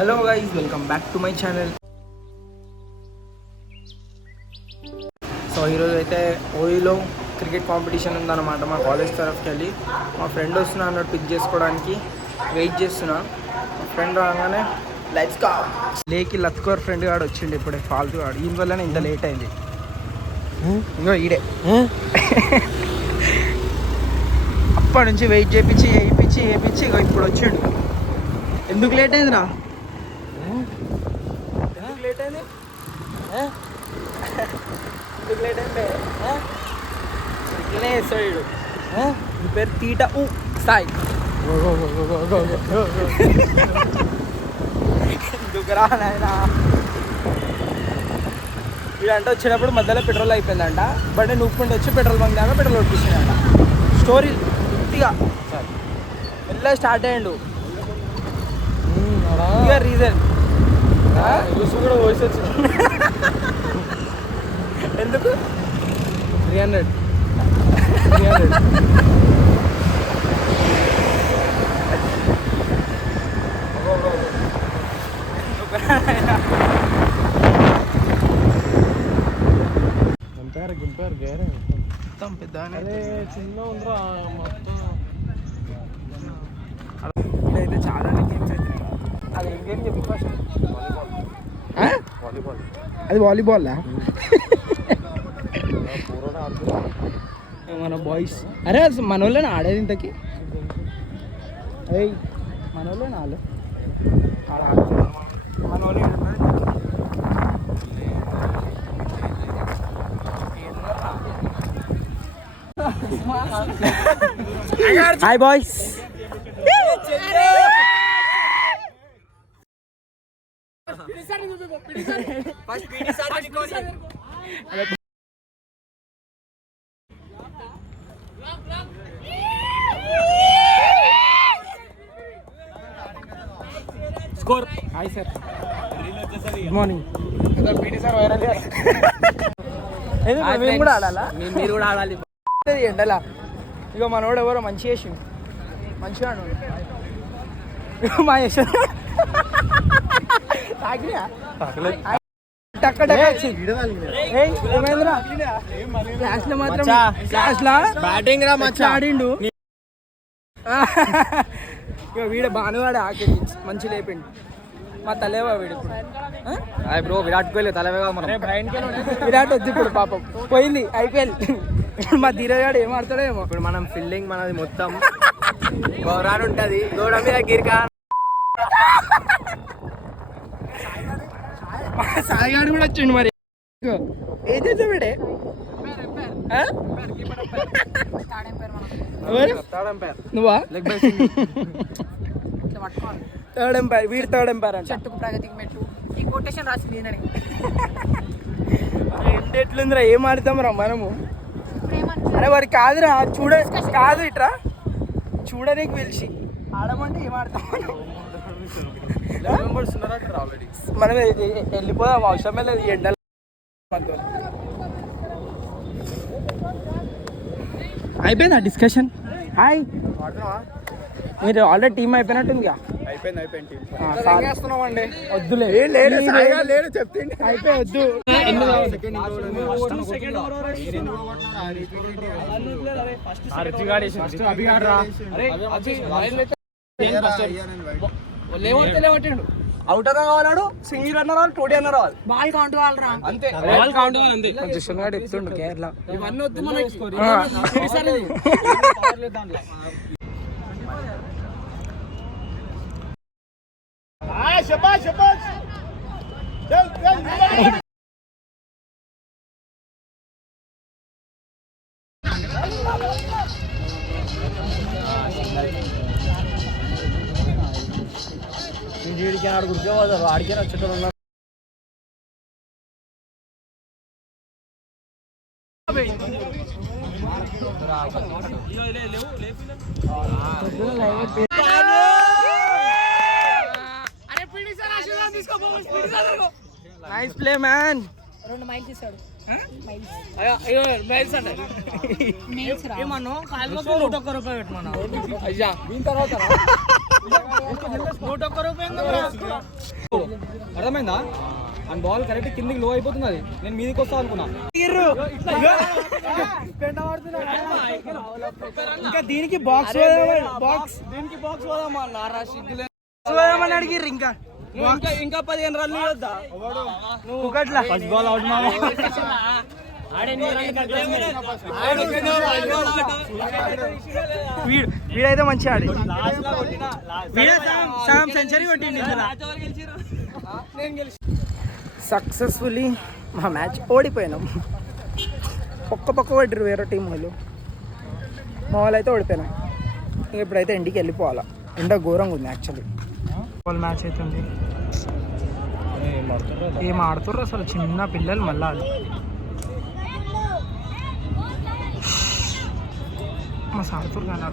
Hello guys, welcome back to my channel. So ఈరోజు అయితే ఓయిలో cricket competition ఉందన్నమాట మా కాలేజ్ తరఫుకి వెళ్ళి. మా ఫ్రెండ్ వస్తున్నా అన్నట్టు పిక్ చేసుకోవడానికి వెయిట్ చేస్తున్నా. మా ఫ్రెండ్ రాగానే లెట్స్ గో. లేకి లత్కోర్ ఫ్రెండ్ గాడు వచ్చిండు ఇప్పుడే, ఫాల్తూ గాడు. ఈయన వల్లనే ఇంత లేట్ అయింది. ఇంకో ఈడే అప్పటి నుంచి వెయిట్ చేయించి వేయించి ఇక ఇప్పుడు వచ్చిండు. ఎందుకు లేట్ అయిందిరా? ఎందుకు లేట్ అయింది? ఎందుకు లేట్ అయింది? ఇట్లనే వేస్తాడు. నీ పేరు తీట సాయి. ఎందుకురా నాయనా? వీడంటే వచ్చేటప్పుడు మధ్యలో పెట్రోల్ అయిపోయిందంట. బట్ నూపుకుంటూ వచ్చి పెట్రోల్ బంక్ దాకా పెట్రోల్ కొట్టించాడంట. స్టోరీ పూర్తిగా మెల్లగా స్టార్ట్ అయ్యిండు. ఇక రీజన్ కూడా వాయిస్ వచ్చింది. ఎందుకు 300 గింపారు గేరే మొత్తం పెద్ద చిన్న ఉందిరా మొత్తం. ఇదైతే చాలా గేమ్స్ అయితే. అది ఏం గేమ్ చెప్పు ఫస్ట్. వాలీబాల్. అది వాలీబాల్లా? మన బాయ్స్. అరే మన వాళ్ళేనా ఆడేది ఇంతకి? అయ్యి మన వాళ్ళేనా వాళ్ళు మన వాళ్ళే. Hi boys. Score. Hi sir, good morning. మేము కూడా ఆడాలా? మీరు కూడా ఆడాలి ఎండలా. ఇక మనోడు ఎవరో మంచిగా వేసి మంచిగా మా యశ్వంత్ ఏమైందిరా క్లాస్ లో మాత్రం? క్లాస్ లో బ్యాటింగ్ రా మచ్చ ఆడిండు. ఇక వీడ బానువాడే ఆకేది మంచి లేపిండు. మా తలేవా వీడు బ్రో. విరాట్ కోహ్లీ తలవేగా మనం. విరాట్ వచ్చి ఇప్పుడు పాపం పోయింది ఐపీఎల్. ఇప్పుడు మా ధీరగాడు ఏం ఆడతాడో ఏమో. ఇప్పుడు మనం ఫీల్డింగ్ మనది మొత్తం గౌరాన్ ఉంటుంది. గోడ మీద గిరికా సాయిగాడు కూడా వచ్చిండు. మరి ఏం చేసా వీడే? నువ్వా? Third umpire. వీడు థర్డ్ ఎంపైర్ అంట. చెట్టుకు ప్రగతికి మెట్టు ఈ కొటేషన్ రాసింది ఏంటని. ఎట్లుందిరా? ఏం ఆడతాం రా మనము? అరే వాడు కాదురా, కాదు ఇట్రా చూడడానికి పిలిచి ఆడమంటే ఏం ఆడతాం మనం? వెళ్ళిపోదాం, అవసరమే లేదు ఎండలు. అయిపోయిందా డిస్కషన్? హాయ్, మీరు ఆల్రెడీ టీమ్ అయిపోయినట్టుందిగా. అయిపోయింది. వద్దులే, చెప్తే అయిపోయి వద్దు. అవుటర్ కావాలాడు, సింగిల్ రన్నర్ రావాలి, టోటీ రన్నర్ రావాలి, బాల్ కౌంట్ కావాలరా అంతే. జిషన్ గారు ఎత్తుండు కేరళ. ఇవన్నీ వద్దు మనకి. వీడికి ఆడు గుర్తుపోదు, వాడికే వచ్చేటోళ్ళు ఉన్నారు. Nice play man. 2 మైల్స్ ఇస్తాడు. ఏమన్నా కాలువకు 101 రూపాయలు పెట్టమన్నా. అయ్యా దీని తర్వాత అర్థమైందా అండ్ బాల్ కరెక్ట్ కిందికి లో అయిపోతుంది అది నేను మీదకి వస్తా అనుకున్నా ఇంకా దీనికి బాక్స్ పోదామని అడిగిర్రు ఇంకా ఇంకా 15 రన్లు వద్దా వీడైతే మంచిగా ఆడి సెంచరీ కొట్టింది సక్సెస్ఫుల్లీ మా మ్యాచ్ ఓడిపోయినాం పక్క పడ్డరు వేరే టీం వాళ్ళు మా వాళ్ళు అయితే ఓడిపోయినాం ఇంక ఇప్పుడైతే ఇంటికి వెళ్ళిపోవాలా ఎండ ఘోరంగా ఉంది యాక్చువల్లీ వాళ్ళ మ్యాచ్ అయితే ఉంది ఏం ఆడుతుర్రు అసలు చిన్న పిల్లలు మళ్ళా అది మస్తు ఆడుతుర్రు కానీ